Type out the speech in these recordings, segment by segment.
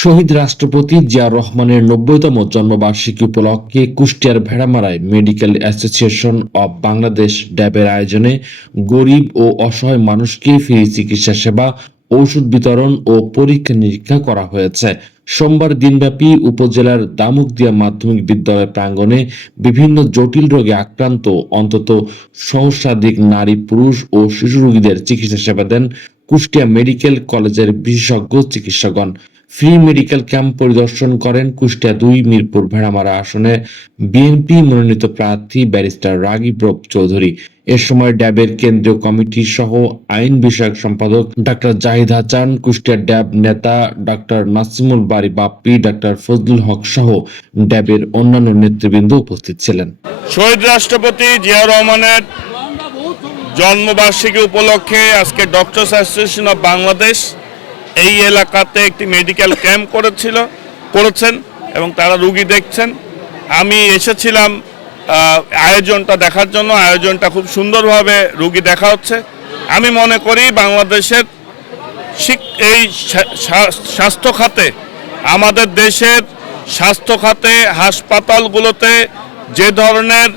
শহীদ রাষ্ট্রপতি জিয়াউর রহমানের ৯০তম জন্মবার্ষিকী উপলক্ষে কুষ্টিয়ার ভেড়ামারায় মেডিকেল অ্যাসোসিয়েশন অব বাংলাদেশ ড্যাবের আয়োজনে গরিব ও অসহায় মানুষকে ফ্রি চিকিৎসা সেবা, ঔষধ বিতরণ ও পরীক্ষা নিরীক্ষা করা হয়েছে। সোমবার দিনব্যাপী উপজেলার দামুকদিয়া মাধ্যমিক বিদ্যালয় প্রাঙ্গণে বিভিন্ন জটিল রোগে আক্রান্ত অন্তত সহস্রাধিক নারী, পুরুষ ও শিশু রোগীদের চিকিৎসা সেবা দেন কুষ্টিয়া মেডিকেল কলেজের বিশেষজ্ঞ চিকিৎসকগণ। ফ্রি মেডিকেল ক্যাম্প পরিদর্শন করেন কুষ্টিয়া ২ মিরপুর ভেড়ামারা আসনে বিএনপি মনোনীত প্রার্থী ব্যারিস্টার রাগিব চৌধুরী। এ সময় ড্যাবের কেন্দ্রীয় কমিটি সহ আইন বিষয়ক সম্পাদক ডাক্তার জাহিদ হাসান, কুষ্টিয়া ড্যাব নেতা ডাক্তার নাসিমুল বারী বাপ্পি, ডাক্তার ফজলুল হক সহ ড্যাবের অন্যান্য নেতৃবৃন্দ উপস্থিত ছিলেন। শহীদ রাষ্ট্রপতি জিয়াউর রহমানের জন্মবার্ষিকী উপলক্ষে আজকে ডক্টরস অ্যাসোসিয়েশন অব বাংলাদেশ এই এলাকাতে একটি মেডিকেল ক্যাম্প করেছেন এবং তারা রুগী দেখছেন। আমি এসেছিলাম আয়োজনটা দেখার জন্য। আয়োজনটা খুব সুন্দরভাবে রুগী দেখা হচ্ছে। আমি মনে করি বাংলাদেশের এই স্বাস্থ্য খাতে, আমাদের দেশের স্বাস্থ্য খাতে হাসপাতালগুলোতে যে ধরনের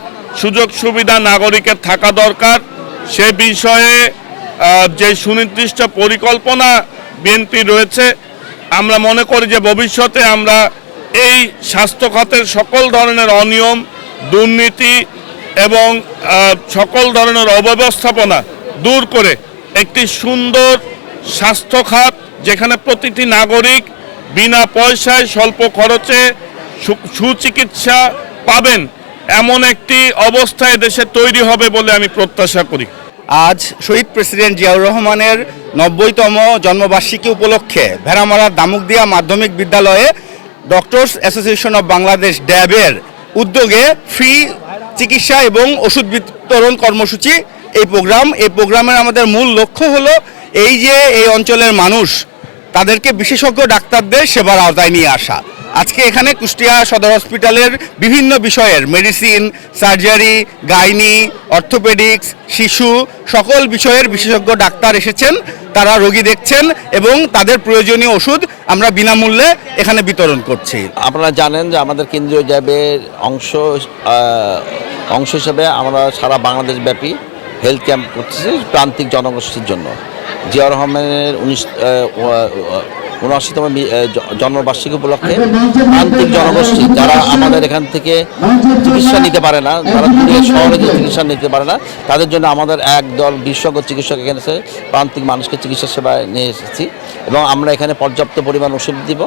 সুযোগ সুবিধা নাগরিকের থাকা দরকার সে বিষয়ে যে সুনির্দিষ্ট পরিকল্পনা বিএনপি রয়েছে, আমরা মনে করি যে ভবিষ্যতে আমরা এই স্বাস্থ্য খাতের সকল ধরনের অনিয়ম, দুর্নীতি এবং সকল ধরনের অব্যবস্থাপনা দূর করে একটি সুন্দর স্বাস্থ্য খাত, যেখানে প্রতিটি নাগরিক বিনা পয়সায় স্বল্প খরচে সুচিকিৎসা পাবেন, এমন একটি অবস্থায় দেশে তৈরি হবে বলে আমি প্রত্যাশা করি। আজ শহীদ প্রেসিডেন্ট জিয়াউর রহমানের ৯০তম জন্মবার্ষিকী উপলক্ষে ভেড়ামারার দামুকদিয়া মাধ্যমিক বিদ্যালয়ে ডক্টরস অ্যাসোসিয়েশন অব বাংলাদেশ ড্যাবের উদ্যোগে ফ্রি চিকিৎসা এবং ওষুধ বিতরণ কর্মসূচি এই প্রোগ্রামের আমাদের মূল লক্ষ্য হলো এই যে এই অঞ্চলের মানুষ তাদেরকে বিশেষজ্ঞ ডাক্তারদের সেবার আওতায় নিয়ে আসা। আজকে এখানে কুষ্টিয়া সদর হসপিটালের বিভিন্ন বিষয়ের মেডিসিন, সার্জারি, গাইনি, অর্থোপেডিক্স, শিশু সকল বিষয়ের বিশেষজ্ঞ ডাক্তার এসেছেন। তারা রোগী দেখছেন এবং তাদের প্রয়োজনীয় ওষুধ আমরা বিনামূল্যে এখানে বিতরণ করছি। আপনারা জানেন যে আমাদের কেন্দ্রীয় জ্যাবের অংশ হিসেবে আমরা সারা বাংলাদেশ ব্যাপী হেলথ ক্যাম্প করতেছি প্রান্তিক জনগোষ্ঠীর জন্য। জিয়াউর রহমানের ৭৯তম জন্মবার্ষিকী উপলক্ষে প্রান্তিক জনগোষ্ঠী যারা আমাদের এখান থেকে চিকিৎসা নিতে পারে না, যারা শহরে যে চিকিৎসা নিতে পারে না, তাদের জন্য আমাদের একদল বিশেষজ্ঞ চিকিৎসক এখানে এসে প্রান্তিক মানুষকে চিকিৎসা সেবায় নিয়ে এসেছি এবং আমরা এখানে পর্যাপ্ত পরিমাণ ওষুধ দিব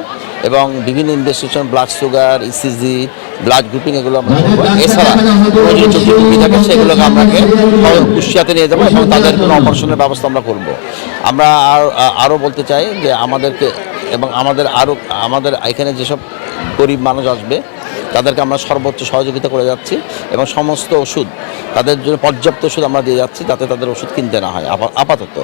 এবং বিভিন্ন investigation, blood sugar, ECG, blood grouping এগুলো আমরা করবো। এছাড়া থাকে সেগুলোকে আমরাকে কুষ্টিয়াতে নিয়ে যাবো এবং তাদের কোনো অপারেশনের ব্যবস্থা আমরা করব। আমরা আরও বলতে চাই যে আমাদের এখানে যেসব গরিব মানুষ আসবে তাদেরকে আমরা সর্বোচ্চ সহযোগিতা করে যাচ্ছি এবং সমস্ত ওষুধ তাদের জন্য পর্যাপ্ত ওষুধ আমরা দিয়ে যাচ্ছি যাতে তাদের ওষুধ কিনতে না হয় আপাতত।